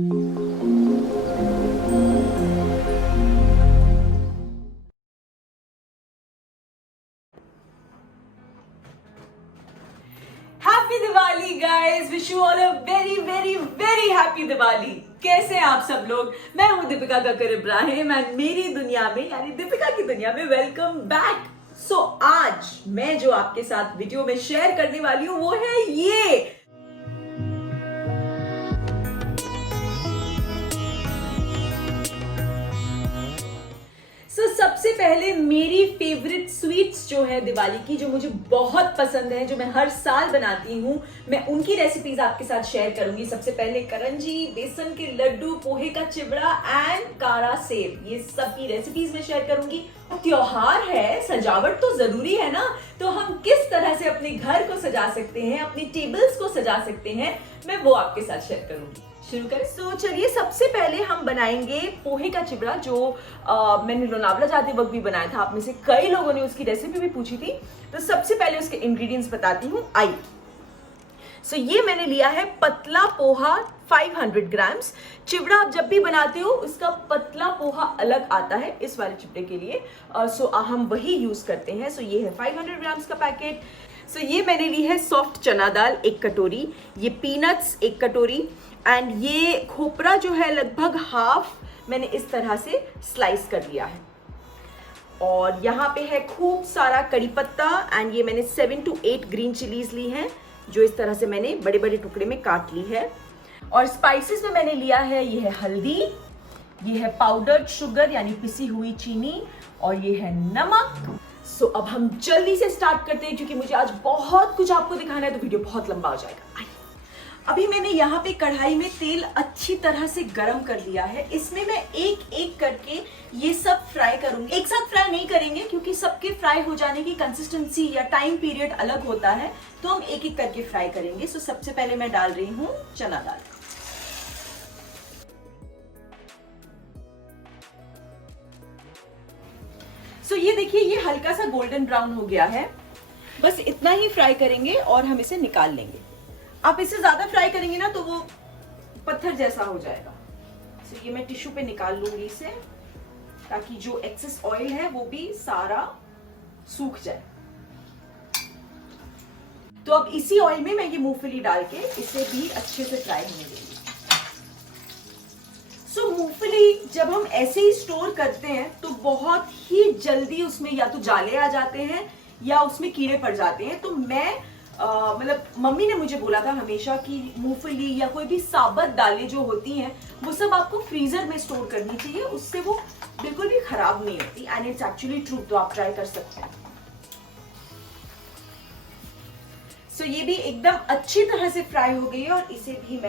Happy Diwali guys, wish you all a very very very happy Diwali. कैसे हैं आप सब लोग? मैं हूं दीपिका कक्कर इब्राहिम एंड मेरी दुनिया में यानी दीपिका की दुनिया में वेलकम बैक। सो आज मैं जो आपके साथ वीडियो में शेयर करने वाली हूं वो है ये। सबसे पहले मेरी फेवरेट स्वीट्स जो है दिवाली की, जो मुझे बहुत पसंद है, जो मैं हर साल बनाती हूँ, मैं उनकी रेसिपीज आपके साथ शेयर करूंगी। सबसे पहले करंजी, बेसन के लड्डू, पोहे का चिवड़ा एंड कारा सेव, ये सब की रेसिपीज मैं शेयर करूंगी। त्योहार है, सजावट तो जरूरी है ना, तो हम किस तरह से अपने घर को सजा सकते हैं, अपनी टेबल्स को सजा सकते हैं, मैं वो आपके साथ शेयर करूंगी। शुरू करें? तो चलिए, सबसे पहले हम बनाएंगे पोहे का चिवड़ा, जो मैंने लोनावला जाते वक्त भी बनाया था। आप में से कई लोगों ने उसकी रेसिपी भी पूछी थी, तो सबसे पहले उसके इंग्रेडिएंट्स बताती हूँ। आई ये मैंने लिया है पतला पोहा 500 ग्राम्स। चिवड़ा आप जब भी बनाते हो उसका पतला पोहा अलग आता है, इस वाले चिवड़े के लिए हम वही यूज करते हैं। ये है 500 ग्राम्स का पैकेट। ये मैंने ली है सॉफ्ट चना दाल 1 कटोरी, ये पीनट्स 1 कटोरी एंड ये खोपरा जो है लगभग हाफ मैंने इस तरह से स्लाइस कर लिया है। और यहाँ पे है खूब सारा कड़ी पत्ता एंड ये मैंने 7 to 8 ग्रीन चिलीज ली हैं, जो इस तरह से मैंने बड़े बड़े टुकड़े में काट ली है। और स्पाइसेस में मैंने लिया है, ये है हल्दी, ये है पाउडर्ड शुगर यानी पिसी हुई चीनी, और ये है नमक। अब हम जल्दी से स्टार्ट करते हैं, क्योंकि मुझे आज बहुत कुछ आपको दिखाना है, तो वीडियो बहुत लंबा हो जाएगा। अभी मैंने यहाँ पे कढ़ाई में तेल अच्छी तरह से गरम कर लिया है। इसमें मैं एक एक करके ये सब फ्राई करूंगी। एक साथ फ्राई नहीं करेंगे, क्योंकि सबके फ्राई हो जाने की कंसिस्टेंसी या टाइम पीरियड अलग होता है, तो हम एक एक करके फ्राई करेंगे। सबसे पहले मैं डाल रही हूँ चना दाल। ये देखिए, ये हल्का सा गोल्डन ब्राउन हो गया है। बस इतना ही फ्राई करेंगे और हम इसे निकाल लेंगे। आप इससे ज्यादा फ्राई करेंगे ना तो वो पत्थर जैसा हो जाएगा। ये मैं टिश्यू पे निकाल लूंगी इसे, ताकि जो एक्सेस ऑयल है वो भी सारा सूख जाए। तो अब इसी ऑयल में मैं ये मूंगफली डाल के इसे भी अच्छे से फ्राई होने देंगे। मूंगफली जब हम ऐसे ही स्टोर करते हैं तो बहुत ही जल्दी उसमें या तो जाले आ जाते हैं या उसमें कीड़े पड़ जाते हैं। तो मैं मतलब मम्मी ने मुझे बोला था हमेशा कि मूंगफली या कोई भी साबुत दालें जो होती हैं वो सब आपको फ्रीजर में स्टोर करनी चाहिए, उससे वो बिल्कुल भी खराब नहीं होती। एंड इट्स एक्चुअली ट्रू, तो आप ट्राई कर सकते हैं। ये भी एकदम अच्छी तरह से फ्राई हो गई है और इसे भी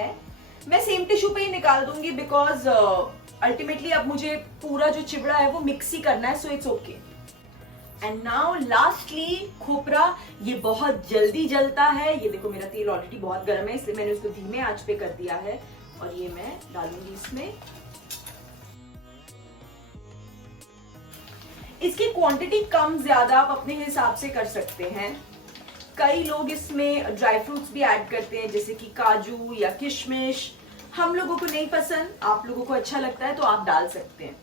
मैं सेम टिश्यू पे ही निकाल दूंगी, बिकॉज अल्टीमेटली अब मुझे पूरा जो चिवड़ा है वो मिक्स ही करना है। So it's okay. And now lastly खोपरा, ये बहुत जल्दी जलता है। ये देखो, मेरा तेल ऑलरेडी बहुत गर्म है, इसलिए मैंने उसको धीमे आंच पे कर दिया है। और ये मैं डालूंगी इसमें। इसकी क्वांटिटी कम ज्यादा आप अपने हिसाब से कर सकते हैं। कई लोग इसमें ड्राई फ्रूट्स भी ऐड करते हैं, जैसे कि काजू या किशमिश। हम लोगों को नहीं पसंद, आप लोगों को अच्छा लगता है तो आप डाल सकते हैं।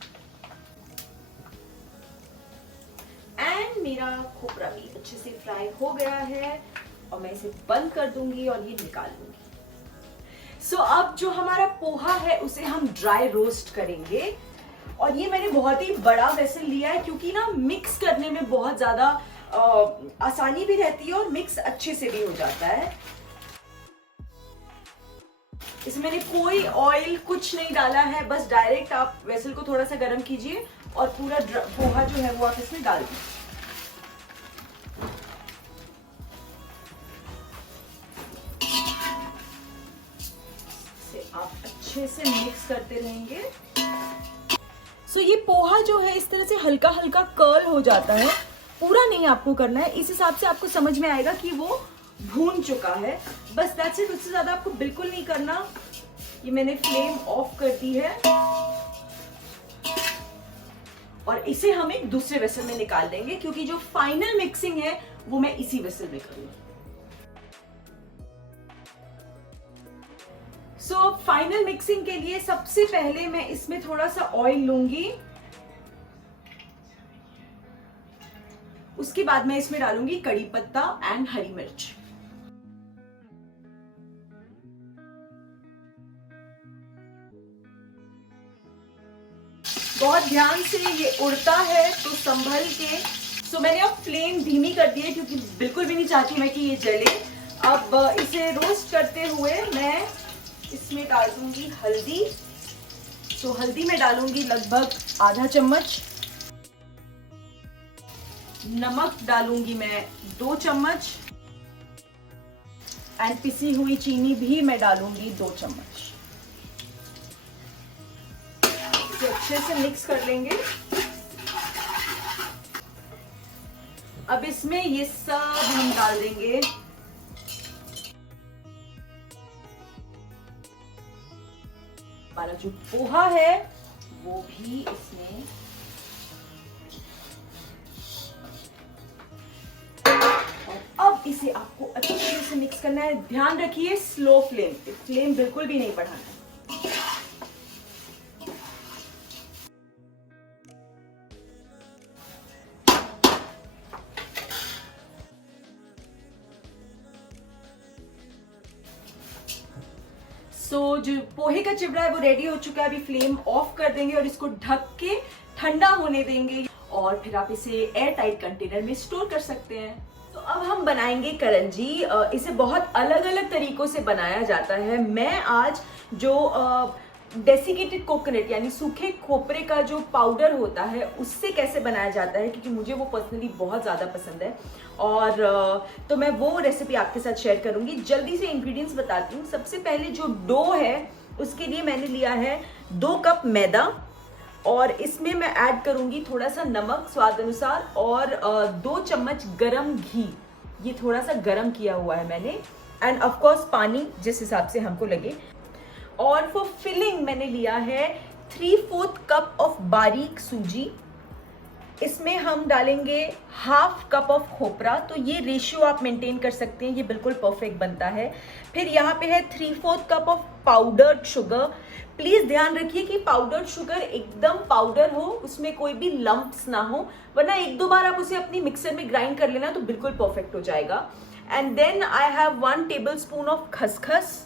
एंड मेरा खोपरा भी अच्छे से फ्राई हो गया है और मैं इसे बंद कर दूंगी और ये निकाल लूंगी। अब जो हमारा पोहा है उसे हम ड्राई रोस्ट करेंगे। और ये मैंने बहुत ही बड़ा वेसल लिया है, क्योंकि ना मिक्स करने में बहुत ज्यादा आसानी भी रहती है और मिक्स अच्छे से भी हो जाता है। इसमें मैंने कोई ऑयल कुछ नहीं डाला है, बस डायरेक्ट आप वेसल को थोड़ा सा गर्म कीजिए और पूरा पोहा जो है वो आप इसमें डाल दीजिए। आप अच्छे से मिक्स करते रहेंगे। ये पोहा जो है इस तरह से हल्का हल्का कर्ल हो जाता है, पूरा नहीं आपको करना है। इस हिसाब से आपको समझ में आएगा कि वो भून चुका है। बस दैट्स इट, उससे ज्यादा आपको बिल्कुल नहीं करना। ये मैंने फ्लेम ऑफ कर दी है और इसे हम एक दूसरे वेसल में निकाल देंगे, क्योंकि जो फाइनल मिक्सिंग है वो मैं इसी वेसल में करूंगी। सो फाइनल मिक्सिंग के लिए सबसे पहले मैं इसमें थोड़ा सा ऑयल लूंगी, उसके बाद मैं इसमें डालूंगी कड़ी पत्ता एंड हरी मिर्च। बहुत ध्यान से ये उड़ता है तो संभल के। सो मैंने अब फ्लेम धीमी कर दी है क्योंकि बिल्कुल भी नहीं चाहती मैं कि ये जले। अब इसे रोस्ट करते हुए मैं इसमें डाल दूंगी हल्दी। तो हल्दी में डालूंगी लगभग आधा चम्मच, नमक डालूंगी मैं 2 चम्मच एंड पिसी हुई चीनी भी मैं डालूंगी 2 चम्मच। इसे अच्छे से मिक्स कर लेंगे। अब इसमें ये सब हम डाल देंगे। हमारा जो पोहा है वो भी इसमें, और अब इसे आपको अच्छे से मिक्स करना है। ध्यान रखिए स्लो फ्लेम पे, फ्लेम बिल्कुल भी नहीं बढ़ाना है। सो जो पोहे का चिवड़ा है वो रेडी हो चुका है। अभी फ्लेम ऑफ कर देंगे और इसको ढक के ठंडा होने देंगे और फिर आप इसे एयर टाइट कंटेनर में स्टोर कर सकते हैं। तो अब हम बनाएंगे करंजी। इसे बहुत अलग अलग तरीकों से बनाया जाता है। मैं आज जो डेसिकेटेड कोकोनट यानी सूखे खोपरे का जो पाउडर होता है उससे कैसे बनाया जाता है, क्योंकि मुझे वो पर्सनली बहुत ज़्यादा पसंद है, और तो मैं वो रेसिपी आपके साथ शेयर करूंगी। जल्दी से इंग्रेडिएंट्स बताती हूँ। सबसे पहले जो डो है उसके लिए मैंने लिया है 2 कप मैदा, और इसमें मैं ऐड करूंगी थोड़ा सा नमक स्वाद अनुसार और 2 चम्मच गरम घी। ये थोड़ा सा गरम किया हुआ है मैंने, एंड ऑफ कोर्स पानी जिस हिसाब से हमको लगे। और फॉर फिलिंग मैंने लिया है 3/4 कप ऑफ बारीक सूजी। इसमें हम डालेंगे 1/2 कप ऑफ खोपरा। तो ये रेशियो आप मेंटेन कर सकते हैं, ये बिल्कुल परफेक्ट बनता है। फिर यहाँ पे है 3/4 cup of powdered sugar. Please ध्यान रखिए कि पाउडर्ड शुगर एकदम पाउडर हो, उसमें कोई भी लंप्स ना हो, वरना 1-2 बार आप उसे अपनी मिक्सर में ग्राइंड कर लेना तो बिल्कुल परफेक्ट हो जाएगा। And then I have 1 tablespoon of खसखस।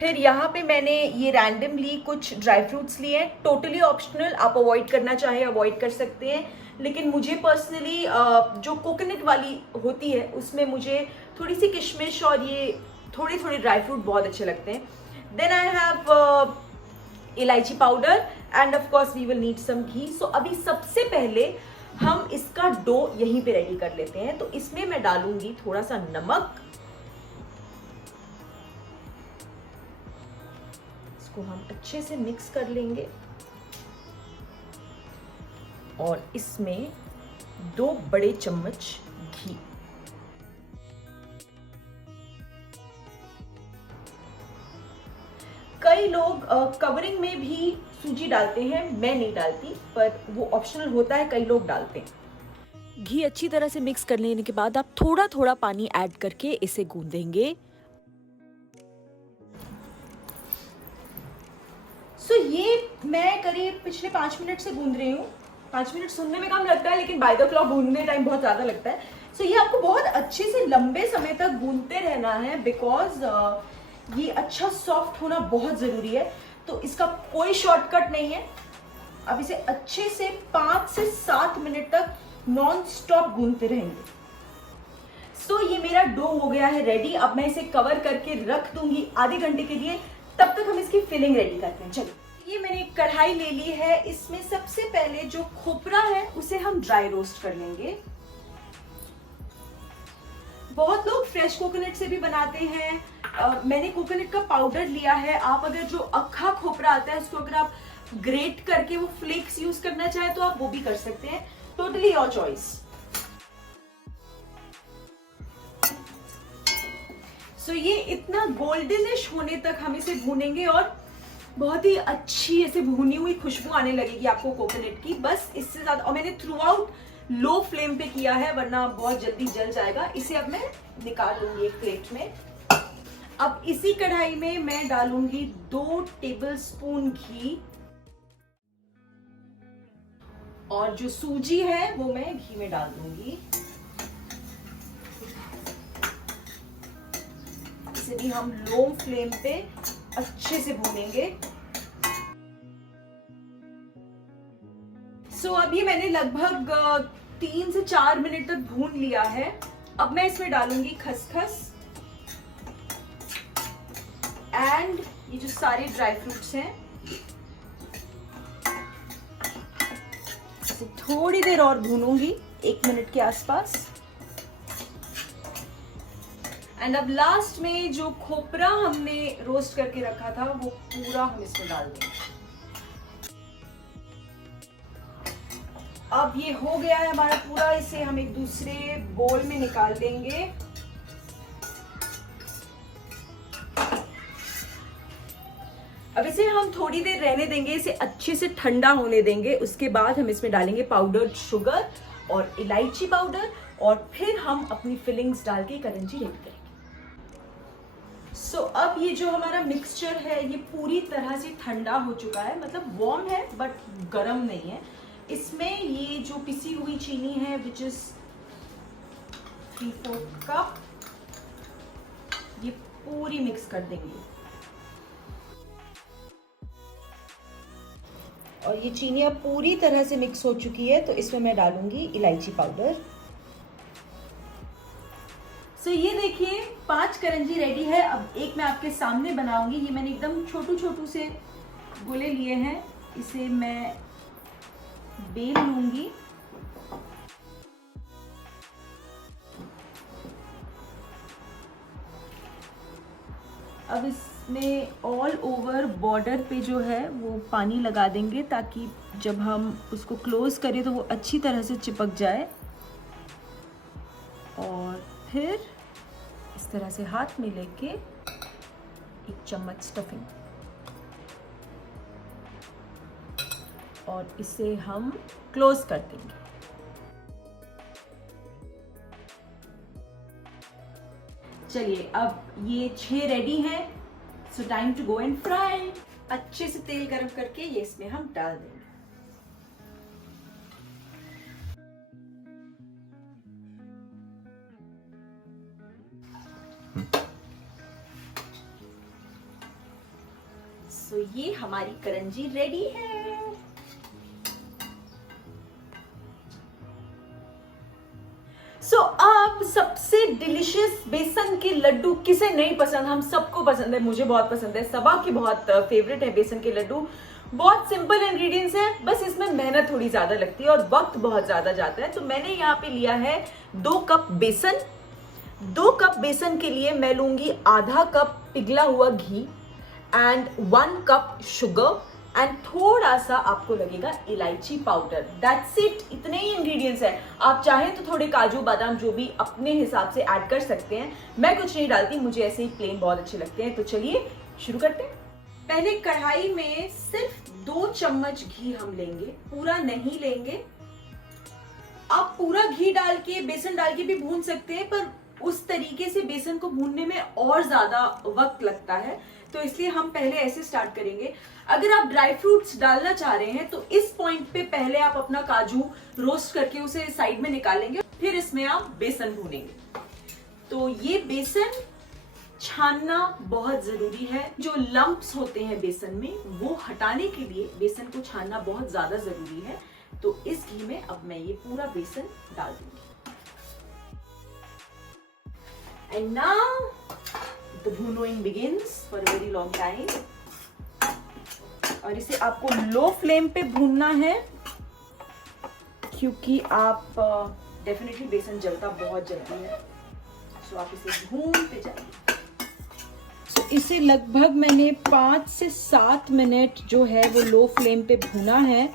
फिर यहाँ पे मैंने ये रैंडमली कुछ ड्राई फ्रूट्स लिए हैं, टोटली ऑप्शनल, आप अवॉइड करना चाहे अवॉइड कर सकते हैं, लेकिन मुझे पर्सनली जो कोकोनट वाली होती है उसमें मुझे थोड़ी सी किशमिश और ये थोड़े थोड़े ड्राई फ्रूट बहुत अच्छे लगते हैं। Then I have elaichi powder and of course we will need some ghee. So अभी सबसे पहले हम इसका डो यहीं पे रेडी कर लेते हैं। तो इसमें मैं डालूंगी थोड़ा सा नमक, को हम अच्छे से मिक्स कर लेंगे, और इसमें 2 बड़े चम्मच घी। कई लोग कवरिंग में भी सूजी डालते हैं, मैं नहीं डालती, पर वो ऑप्शनल होता है, कई लोग डालते हैं। घी अच्छी तरह से मिक्स कर लेने के बाद आप थोड़ा थोड़ा पानी ऐड करके इसे गूंदेंगे। सो ये मैं करीब पिछले 5 मिनट से गूंद रही हूँ। 5 मिनट सुनने में कम लगता है, लेकिन बाय द क्लॉक गूंदने टाइम बहुत ज़्यादा लगता है। सो ये आपको बहुत अच्छे से लंबे समय तक गूंदते रहना है, बिकॉज ये अच्छा सॉफ्ट होना बहुत ज़रूरी है। तो इसका कोई शॉर्टकट नहीं है। अब इसे अच्छे से 5 से 7 मिनट तक नॉन स्टॉप गूंदते रहेंगे। सो ये मेरा डो हो गया है रेडी। अब मैं इसे कवर करके रख दूंगी आधे घंटे के लिए, तब तक हम इसकी फिलिंग रेडी करते हैं। चलिए, ये मैंने एक कढ़ाई ले ली है। इसमें सबसे पहले जो खोपरा है उसे हम ड्राई रोस्ट कर लेंगे। बहुत लोग फ्रेश कोकोनट से भी बनाते हैं। मैंने कोकोनट का पाउडर लिया है। आप अगर जो अक्खा खोपरा आता है उसको अगर आप ग्रेट करके वो फ्लेक्स यूज करना चाहे तो आप वो भी कर सकते हैं, टोटली योर चॉइस। सो ये इतना गोल्डनिश होने तक हम इसे भूनेंगे और बहुत ही अच्छी ऐसे भुनी हुई खुशबू आने लगेगी आपको कोकोनट की। बस इससे ज्यादा, और मैंने थ्रू आउट लो फ्लेम पे किया है वरना बहुत जल्दी जल जाएगा। इसे अब मैं निकाल लूंगी एक प्लेट में। अब इसी कढ़ाई में मैं डालूंगी 2 टेबलस्पून घी, और जो सूजी है वो मैं घी में डाल दूंगी। इसे भी हम लो फ्लेम पे अच्छे से भूनेंगे। अब ये मैंने लगभग 3 से 4 मिनट तक भून लिया है। अब मैं इसमें डालूंगी खसखस एंड ये जो सारे ड्राई फ्रूट्स हैं। इसे थोड़ी देर और भूनूंगी, 1 मिनट के आसपास। एंड अब लास्ट में जो खोपरा हमने रोस्ट करके रखा था वो पूरा हम इसमें डाल देंगे। अब ये हो गया है हमारा पूरा, इसे हम एक दूसरे बोल में निकाल देंगे। अब इसे हम थोड़ी देर रहने देंगे, इसे अच्छे से ठंडा होने देंगे। उसके बाद हम इसमें डालेंगे पाउडर्ड शुगर और इलायची पाउडर, और फिर हम अपनी फिलिंग्स डाल के करंजी रेडी करेंगे। अब ये जो हमारा मिक्सचर है ये पूरी तरह से ठंडा हो चुका है, मतलब वार्म है बट गर्म नहीं है। इसमें ये जो पिसी हुई चीनी है विच इज 3/4 कप, ये पूरी मिक्स कर देंगे। और ये चीनी अब पूरी तरह से मिक्स हो चुकी है, तो इसमें मैं डालूंगी इलायची पाउडर। ये देखिए 5 करंजी रेडी है। अब एक मैं आपके सामने बनाऊंगी। ये मैंने एकदम छोटू छोटू से गोले लिए हैं, इसे मैं बेल लूंगी। अब इसमें ऑल ओवर बॉर्डर पे जो है वो पानी लगा देंगे, ताकि जब हम उसको क्लोज करें तो वो अच्छी तरह से चिपक जाए। और फिर इस तरह से हाथ में लेके 1 चम्मच स्टफिंग, और इसे हम क्लोज कर देंगे। चलिए अब ये 6 रेडी हैं, so time to go and fry. अच्छे से तेल गरम करके ये इसमें हम डाल देंगे। ये हमारी करंजी रेडी है। अब सबसे डिलीशियस बेसन के लड्डू किसे नहीं पसंद, हम सबको पसंद है, मुझे बहुत पसंद है, सबा की बहुत फेवरेट है बेसन के लड्डू। बहुत सिंपल इंग्रेडिएंट्स है, बस इसमें मेहनत थोड़ी ज्यादा लगती है और वक्त बहुत ज्यादा जाता है। तो मैंने यहाँ पे लिया है 2 कप बेसन। 2 कप बेसन के लिए मैं लूंगी आधा कप पिघला हुआ घी एंड 1 कप शुगर एंड थोड़ा सा आपको लगेगा इलायची पाउडर। दैट्स इट, इतने ही इंग्रेडिएंट्स हैं। आप चाहें तो थोड़े काजू बादाम जो भी अपने हिसाब से ऐड कर सकते हैं। मैं कुछ नहीं डालती, मुझे ऐसे ही प्लेन बहुत अच्छे लगते हैं। तो चलिए शुरू करते हैं। पहले कढ़ाई में सिर्फ 2 चम्मच घी हम लेंगे, पूरा नहीं लेंगे। आप पूरा घी डाल के बेसन डाल के भी भून सकते हैं, पर उस तरीके से बेसन को भूनने में और ज्यादा वक्त लगता है, तो इसलिए हम पहले ऐसे स्टार्ट करेंगे। अगर आप ड्राई फ्रूट्स डालना चाह रहे हैं तो इस पॉइंट पे पहले आप अपना काजू रोस्ट करके उसे साइड में निकालेंगे, फिर इसमें आप बेसन भूनेंगे। तो ये बेसन छानना बहुत जरूरी है। जो लंप्स होते हैं बेसन में वो हटाने के लिए बेसन को छानना बहुत ज्यादा जरूरी है। तो इस घी में अब मैं ये पूरा बेसन डाल दूंगी। And now the bhunowing begins for a very long time। और इसे आपको लो फ्लेम पे भूनना है, क्योंकि आप डेफिनेटली बेसन जलता बहुत जल्दी है। सो आप इसे भूनते जाइए। सो इसे लगभग मैंने 5 से 7 मिनट जो है वो लो फ्लेम पे भूना है,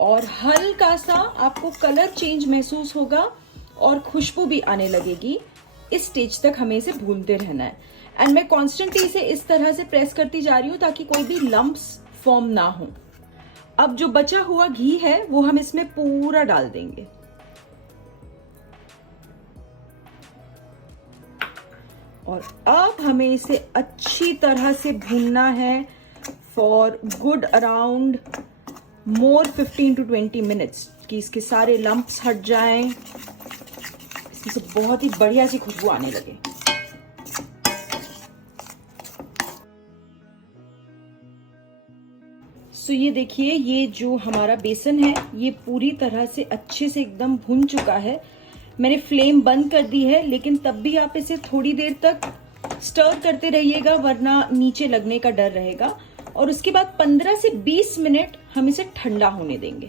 और हल्का सा आपको कलर चेंज महसूस होगा और खुशबू भी आने लगेगी। इस स्टेज तक हमें इसे भूनते रहना है। एंड मैं कॉन्स्टेंटली इसे इस तरह से प्रेस करती जा रही हूं ताकि कोई भी लंप्स फॉर्म ना हो। अब जो बचा हुआ घी है वो हम इसमें पूरा डाल देंगे। और अब हमें इसे अच्छी तरह से भूनना है for good around more 15 to 20 minutes, कि इसके सारे लम्प्स हट जाएं, इससे बहुत ही बढ़िया सी खुशबू आने लगे। सो ये देखिए, ये जो हमारा बेसन है ये पूरी तरह से अच्छे से एकदम भुन चुका है। मैंने फ्लेम बंद कर दी है, लेकिन तब भी आप इसे थोड़ी देर तक स्टर करते रहिएगा, वरना नीचे लगने का डर रहेगा। और उसके बाद 15 से 20 मिनट हम इसे ठंडा होने देंगे।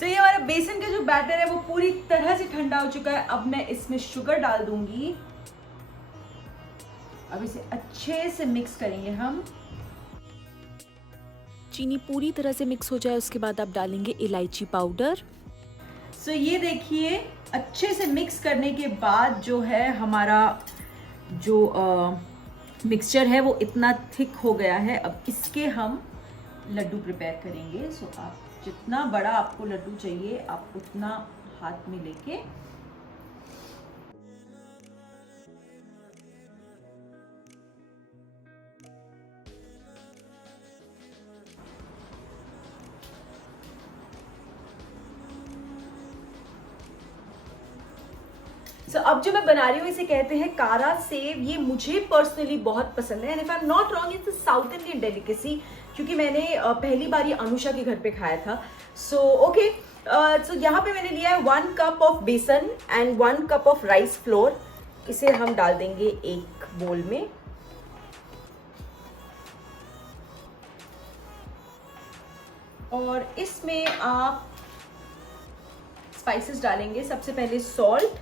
तो ये हमारा बेसन का जो बैटर है वो पूरी तरह से ठंडा हो चुका है। अब मैं इसमें शुगर डाल दूंगी। अब इसे अच्छे से मिक्स करेंगे हम। चीनी पूरी तरह से मिक्स हो जाए उसके बाद आप डालेंगे इलायची पाउडर। सो ये देखिए, अच्छे से मिक्स करने के बाद जो है हमारा जो मिक्सचर है वो इतना थिक हो गया है। अब इसके हम लड्डू प्रिपेयर करेंगे। सो आप जितना बड़ा आपको लड्डू चाहिए आप उतना हाथ में लेके अब जो मैं बना रही हूँ इसे कहते हैं कारा सेव। ये मुझे पर्सनली बहुत पसंद है, and if I am not wrong it's a south Indian delicacy, क्योंकि मैंने पहली बार ये अनुषा के घर पे खाया था। सो ओके, सो यहाँ पे मैंने लिया है 1 कप ऑफ बेसन and 1 cup of rice flour. इसे हम डाल देंगे एक बोल में। और इसमें आप स्पाइसेस डालेंगे। सबसे पहले salt.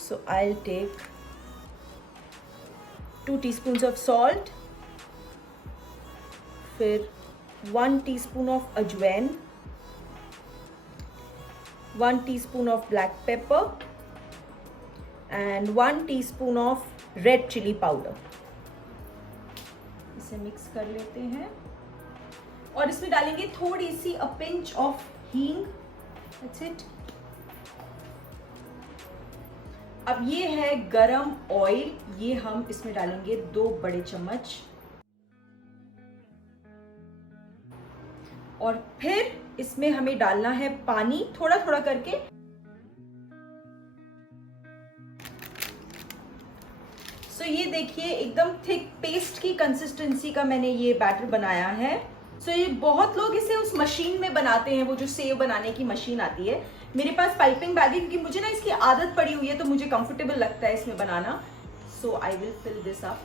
So I'll take 2 teaspoons of salt, फिर 1 teaspoon of अजवाइन, 1 teaspoon of black pepper and 1 teaspoon of red chili powder। इसे मिक्स कर लेते हैं और इसमें डालेंगे थोड़ी सी a pinch of हींग। That's it। अब ये है गरम ऑयल, ये हम इसमें डालेंगे 2 बड़े चम्मच। और फिर इसमें हमें डालना है पानी थोड़ा थोड़ा करके। सो ये देखिए, एकदम थिक पेस्ट की कंसिस्टेंसी का मैंने ये बैटर बनाया है। सो ये बहुत लोग इसे उस मशीन में बनाते हैं, वो जो सेव बनाने की मशीन आती है। मेरे पास पाइपिंग बैग है क्योंकि मुझे ना इसकी आदत पड़ी हुई है, तो मुझे कंफर्टेबल लगता है इसमें बनाना। So I will fill this up.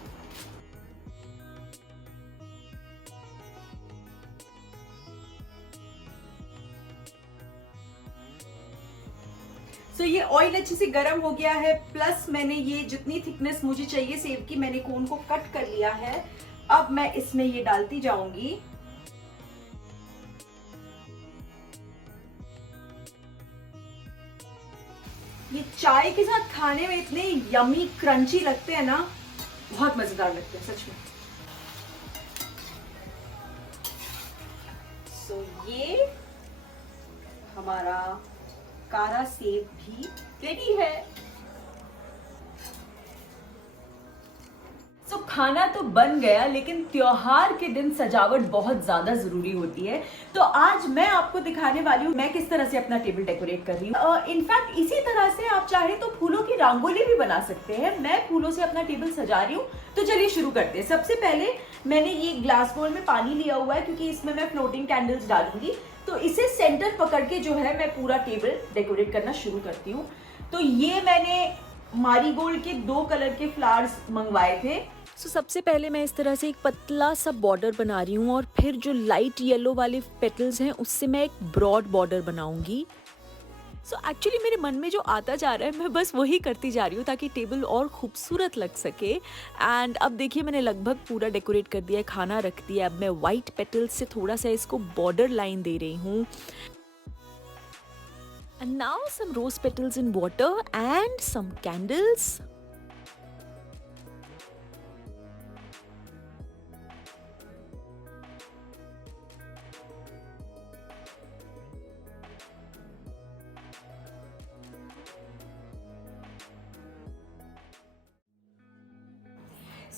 So ये ऑयल अच्छे से गर्म हो गया है, प्लस मैंने ये जितनी थिकनेस मुझे चाहिए सेव की, मैंने कोन को कट कर लिया है। अब मैं इसमें ये डालती जाऊंगी। ये चाय के साथ खाने में इतने यमी क्रंची लगते हैं ना, बहुत मजेदार लगते हैं सच में। सो ये हमारा कारा सेव भी रेडी है। सो खाना तो बन गया, लेकिन त्योहार के दिन सजावट बहुत ज्यादा जरूरी होती है। तो आज मैं आपको दिखाने वाली हूँ मैं किस तरह से अपना टेबल डेकोरेट कर रही हूँ। इनफैक्ट इसी तरह से आप चाहे तो फूलों की रंगोली भी बना सकते हैं। मैं फूलों से अपना टेबल सजा रही हूँ, तो चलिए शुरू करते हैं। सबसे पहले मैंने ये ग्लास बोल में पानी लिया हुआ है, क्योंकि इसमें मैं फ्लोटिंग कैंडल्स डालूंगी। तो इसे सेंटर पकड़ के जो है मैं पूरा टेबल डेकोरेट करना शुरू करती हूँ। तो ये मैंने मारीगोल्ड के 2 कलर के फ्लावर्स मंगवाए थे। सो सबसे पहले मैं इस तरह से एक पतला सा बॉर्डर बना रही हूँ, और फिर जो लाइट येलो वाले पेटल्स हैं उससे मैं एक ब्रॉड बॉर्डर बनाऊंगी। सो एक्चुअली मेरे मन में जो आता जा रहा है मैं बस वही करती जा रही हूँ, ताकि टेबल और खूबसूरत लग सके। एंड अब देखिए, मैंने लगभग पूरा डेकोरेट कर दिया है, खाना रख दिया। अब मैं वाइट पेटल्स से थोड़ा सा इसको बॉर्डर लाइन दे रही हूँ। And now some rose petals in water and some candles.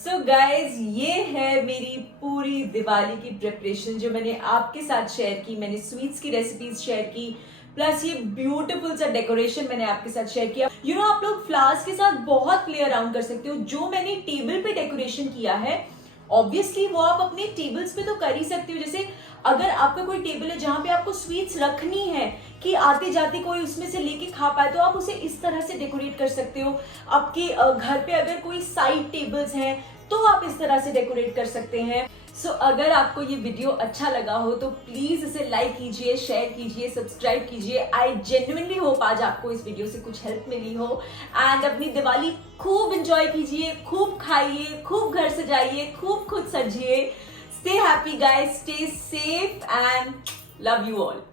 So guys, ये है मेरी पूरी दिवाली की प्रिपरेशन जो मैंने आपके साथ शेयर की। मैंने स्वीट्स की रेसिपीज शेयर की, प्लस ये ब्यूटीफुल सा डेकोरेशन मैंने आपके साथ शेयर किया। यू नो, आप लोग फ्लावर्स के साथ बहुत प्ले अराउंड कर सकते हो। जो मैंने टेबल पे डेकोरेशन किया है, ऑब्वियसली वो आप अपने टेबल्स पे तो कर ही सकते हो। जैसे अगर आपका कोई टेबल है जहां पे आपको स्वीट्स रखनी है कि आते जाते कोई उसमें से लेके खा पाए, तो आप उसे इस तरह से डेकोरेट कर सकते हो। आपके घर पे अगर कोई साइड टेबल्स हैं तो आप इस तरह से डेकोरेट कर सकते हैं। सो अगर आपको ये वीडियो अच्छा लगा हो तो प्लीज इसे लाइक कीजिए, शेयर कीजिए, सब्सक्राइब कीजिए। आई जेन्युइनली होप आज आपको इस वीडियो से कुछ हेल्प मिली हो। एंड अपनी दिवाली खूब एंजॉय कीजिए, खूब खाइए, खूब घर सजाइए, खूब खुद सजिए। Stay happy guys, stay safe and love you all.